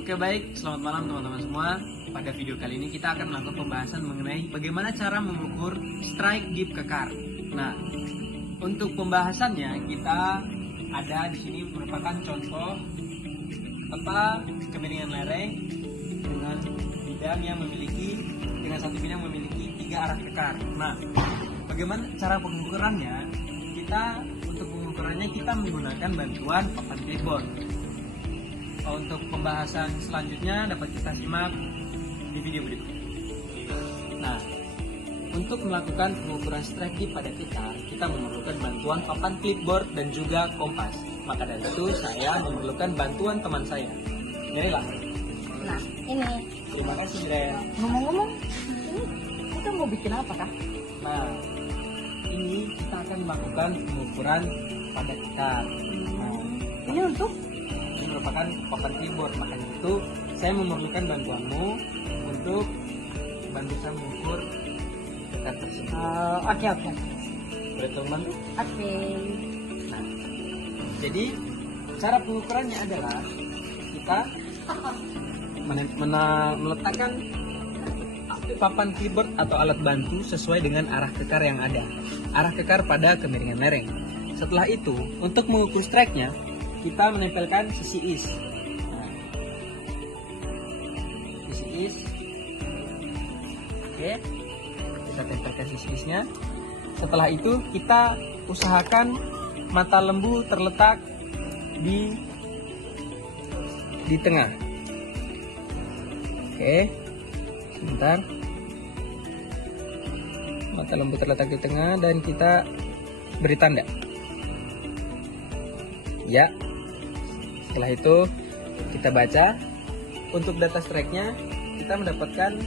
Oke baik, selamat malam teman-teman semua. Pada video kali ini kita akan melakukan pembahasan mengenai bagaimana cara mengukur strike dip kekar. Nah, untuk pembahasannya kita ada di sini merupakan contoh peta kemiringan lereng dengan satu bidang memiliki 3 arah kekar. Nah, bagaimana cara pengukurannya? Untuk pengukurannya kita menggunakan bantuan papan clipboard. Untuk pembahasan selanjutnya dapat kita simak di video berikut. Nah, untuk melakukan pengukuran strike dip pada kekar, kita memerlukan bantuan papan clipboard dan juga kompas. Maka dari itu saya memerlukan bantuan teman saya, Mirela. Nah, ini. Terima kasih, Mirela. Ngomong-ngomong, ini kita mau bikin apa, Kak? Nah, ini kita akan melakukan pengukuran pada kekar. Nah, Ini untuk? ini merupakan papan clipboard, makanya itu saya memerlukan bantuanmu untuk bantu saya mengukur kekar tersebut. Oke. Boleh tolong bantu? Oke. Nah, jadi cara pengukurannya adalah kita meletakkan papan clipboard atau alat bantu sesuai dengan arah kekar yang ada, arah kekar pada kemiringan lereng. Setelah itu, untuk mengukur strike-nya, kita menempelkan sisi is. Nah, sisi is. Oke, kita tempelkan sisi isnya. Setelah itu, kita usahakan mata lembu terletak di tengah. Oke, sebentar. Mata lembu terletak di tengah dan kita beri tanda. Ya. Setelah itu kita baca. Untuk data strike-nya kita mendapatkan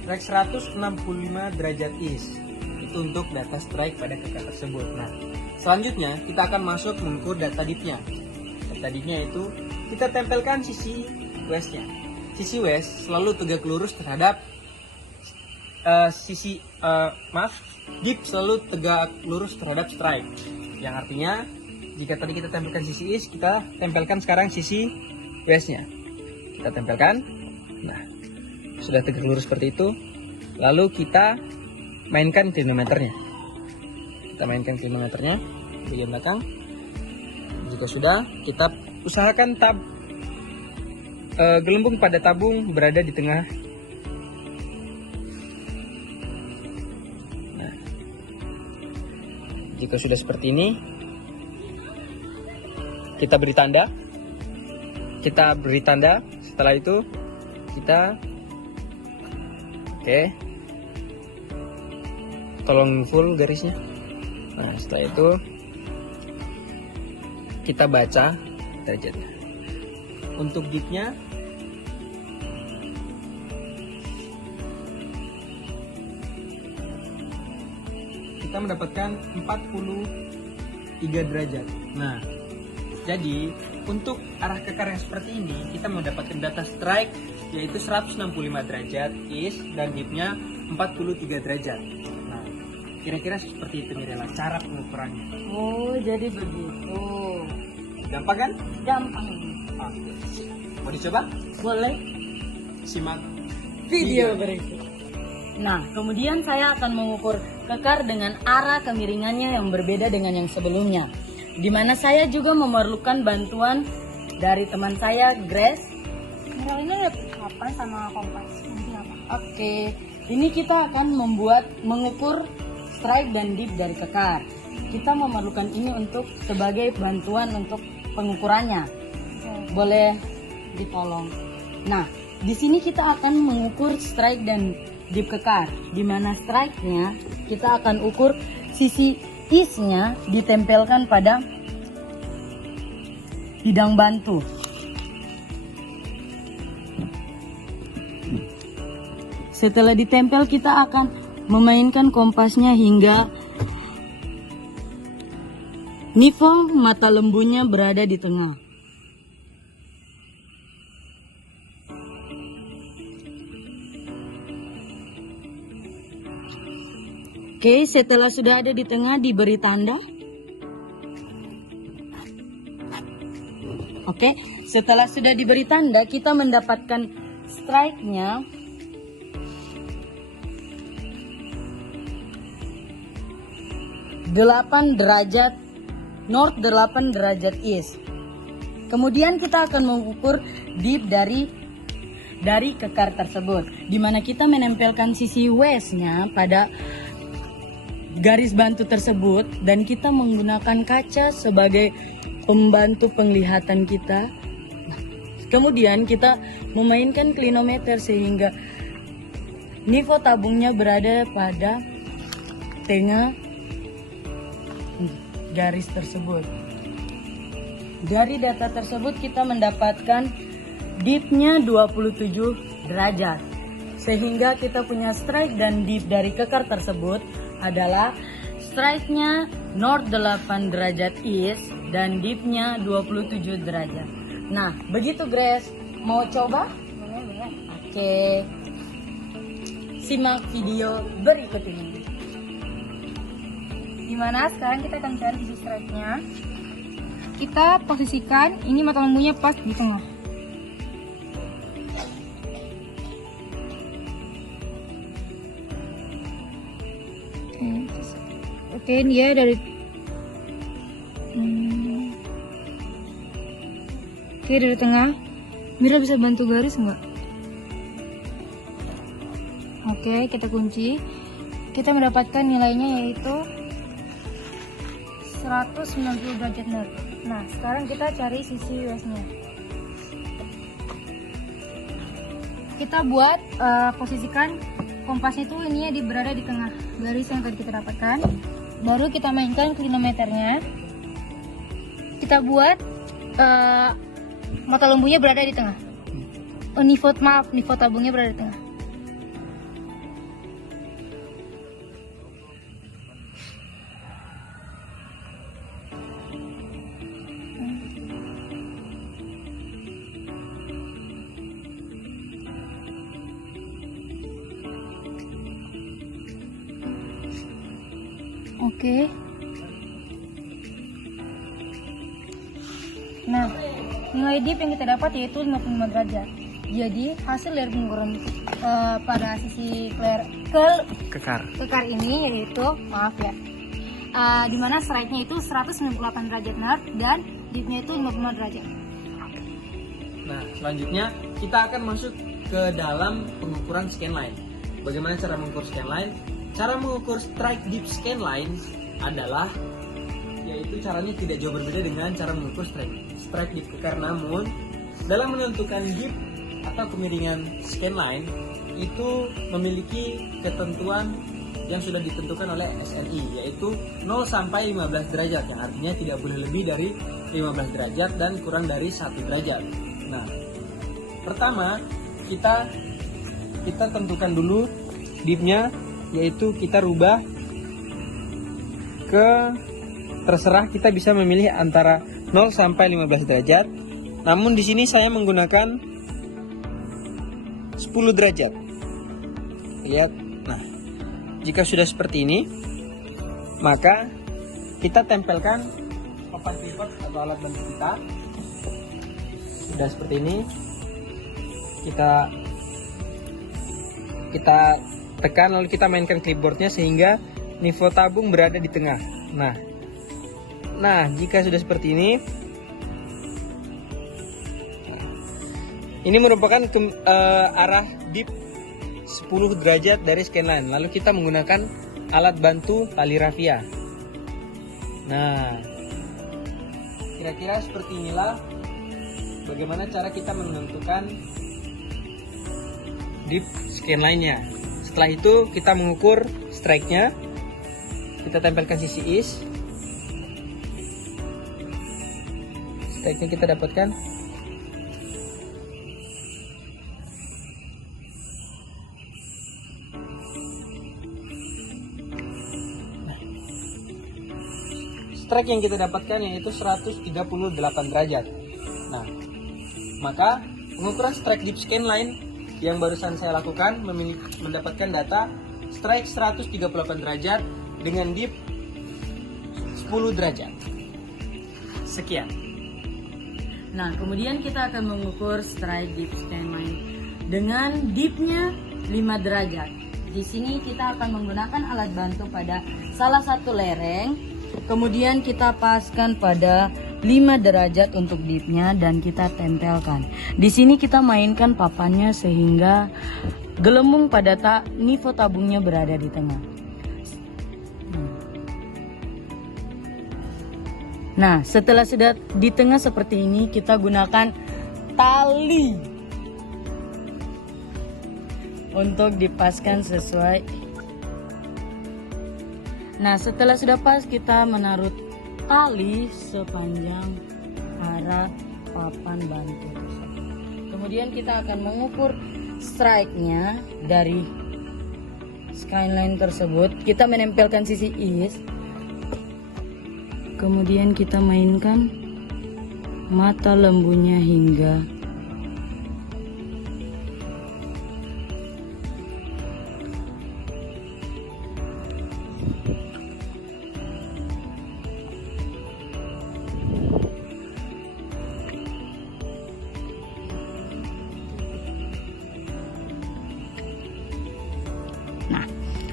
strike 165 derajat is. Itu untuk data strike pada kekar tersebut. Nah, selanjutnya kita akan masuk mengukur data dip-nya. Data dip-nya itu kita tempelkan sisi west-nya. Sisi west selalu tegak lurus terhadap dip selalu tegak lurus terhadap strike. Yang artinya jika tadi kita tempelkan sisi east, kita tempelkan sekarang sisi west-nya. Kita tempelkan. Nah, sudah tegak lurus seperti itu. Lalu kita mainkan klinometernya. Kita mainkan klinometernya bagian belakang. Jika sudah, kita usahakan gelembung pada tabung berada di tengah. Nah, jika sudah seperti ini, kita beri tanda. Setelah itu kita tolong full garisnya. Nah, setelah itu kita baca derajatnya. Untuk dipnya kita mendapatkan 43 derajat. Nah, jadi untuk arah kekar yang seperti ini kita mendapatkan data strike yaitu 165 derajat is dan dipnya 43 derajat. Nah, kira-kira seperti itu Mirela cara pengukurannya. Oh, jadi begitu. Gampang kan? Gampang. Oke. Mau dicoba? Boleh? Simak Video berikut. Nah, kemudian saya akan mengukur kekar dengan arah kemiringannya yang berbeda dengan yang sebelumnya. Di mana saya juga memerlukan bantuan dari teman saya, Grace. Ini ada papan sama kompas. Nanti apa? Oke, ini kita akan mengukur strike dan dip dari kekar. Kita memerlukan ini sebagai bantuan untuk pengukurannya. Boleh ditolong. Nah, di sini kita akan mengukur strike dan dip kekar. Di mana strike-nya kita akan ukur sisi is-nya ditempelkan pada bidang bantu. Setelah ditempel kita akan memainkan kompasnya hingga nivo mata lembunya berada di tengah. Oke, setelah sudah ada di tengah diberi tanda. Oke, setelah sudah diberi tanda, kita mendapatkan strike-nya 8 derajat north, 8 derajat east. Kemudian kita akan mengukur dip dari kekar tersebut, di mana kita menempelkan sisi west-nya pada garis bantu tersebut, dan kita menggunakan kaca sebagai pembantu penglihatan kita. Kemudian kita memainkan klinometer sehingga nifo tabungnya berada pada tengah garis tersebut. Dari data tersebut kita mendapatkan dipnya 27 derajat. Sehingga kita punya strike dan dip dari kekar tersebut adalah strike-nya north 8 derajat east dan dipnya 27 derajat. Nah, begitu Grace. Mau coba? Boleh. Oke. Simak video berikut ini. Dimana sekarang kita akan cari sisi strike-nya. Kita posisikan ini mata lembunya pas di tengah. Oke, dia dari Oke, dari tengah. Mira bisa bantu garis nggak? Oke, kita kunci. Kita mendapatkan nilainya yaitu 190 derajat north. Nah, sekarang kita cari sisi west-nya. Kita buat posisikan kompasnya itu ininya berada di tengah garis yang tadi kita dapatkan. Baru kita mainkan klinometernya. Kita buat mata lembunya berada di tengah. Nifo tabungnya berada di tengah. Oke. Nah, nilai dip yang kita dapat yaitu 55 derajat. Jadi hasil dari pengukuran pada sisi kekar ini yaitu, maaf ya, dimana strike-nya itu 198 derajat north dan dipnya itu 55 derajat. Nah, selanjutnya kita akan masuk ke dalam pengukuran scanline. Bagaimana cara mengukur scanline? Cara mengukur strike dip scanline adalah, yaitu caranya tidak jauh berbeda dengan cara mengukur strike dip kekar. Namun dalam menentukan dip atau kemiringan scanline itu memiliki ketentuan yang sudah ditentukan oleh SNI, yaitu 0 sampai 15 derajat, yang artinya tidak boleh lebih dari 15 derajat dan kurang dari 1 derajat. Nah, pertama kita tentukan dulu dipnya, yaitu kita rubah ke, terserah, kita bisa memilih antara 0 sampai 15 derajat. Namun di sini saya menggunakan 10 derajat. Lihat. Nah, jika sudah seperti ini, maka kita tempelkan papan tripod atau alat bantu kita. Sudah seperti ini. Kita tekan, lalu kita mainkan clipboardnya sehingga nifo tabung berada di tengah. Nah, jika sudah seperti ini merupakan arah dip 10 derajat dari scanline. Lalu kita menggunakan alat bantu tali rafia. Nah, kira-kira seperti inilah bagaimana cara kita menentukan dip scanline-nya. Setelah itu kita mengukur strike-nya. Kita tempelkan sisi east. Strike-nya kita dapatkan. Strike yang kita dapatkan yaitu 138 derajat. Nah, maka pengukuran strike dip scanline yang barusan saya lakukan mendapatkan data strike 138 derajat dengan dip 10 derajat. Sekian. Nah, kemudian kita akan mengukur strike dip scanline dengan dipnya 5 derajat. Di sini kita akan menggunakan alat bantu pada salah satu lereng. Kemudian kita paskan pada 5 derajat untuk dipnya dan kita tempelkan. Di sini kita mainkan papannya sehingga gelembung pada nifo tabungnya berada di tengah. Nah, setelah sudah di tengah seperti ini, kita gunakan tali untuk dipaskan sesuai. Nah, setelah sudah pas, kita menaruh tali sepanjang arah papan bantu. Kemudian kita akan mengukur strike-nya dari skyline tersebut. Kita menempelkan sisi is. Kemudian kita mainkan mata lembunya hingga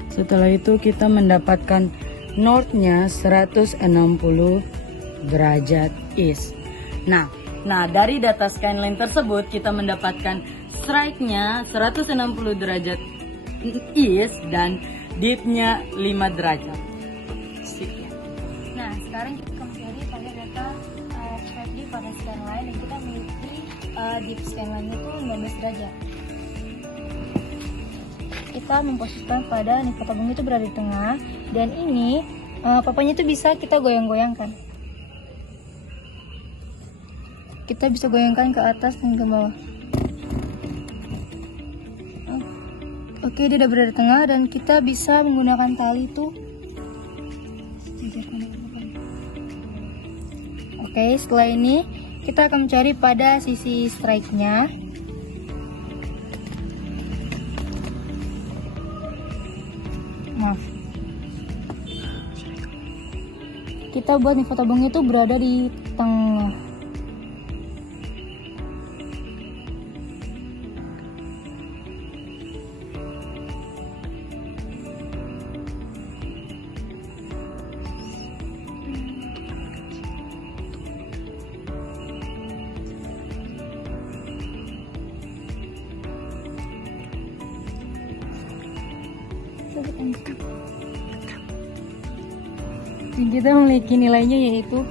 setelah itu kita mendapatkan northnya 160 derajat east. Nah dari data skyline tersebut kita mendapatkan strike-nya 160 derajat east dan dip-nya 5 derajat. Nah, sekarang kita kembali pada data strike dip pada skyline dan kita memiliki dip skyline itu 19 derajat. Kita memposisikan pada nifo tabung itu berada di tengah, dan ini papannya itu bisa kita goyang-goyangkan. Kita bisa goyangkan ke atas dan ke bawah. Oke, dia udah berada di tengah dan kita bisa menggunakan tali itu. Oke, setelah ini kita akan mencari pada sisi strike-nya. Maaf. Kita buat nifo tabungnya itu berada di tengah. Dan kita memiliki nilainya yaitu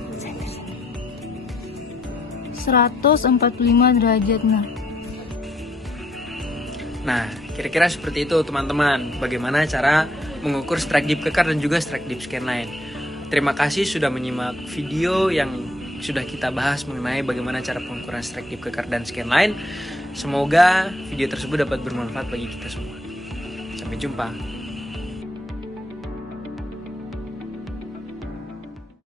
145 derajat. Nah, kira-kira seperti itu teman-teman, bagaimana cara mengukur strike dip kekar dan juga strike dip scanline. Terima kasih sudah menyimak video yang sudah kita bahas mengenai bagaimana cara pengukuran strike dip kekar dan scanline. Semoga video tersebut dapat bermanfaat bagi kita semua. Sampai jumpa.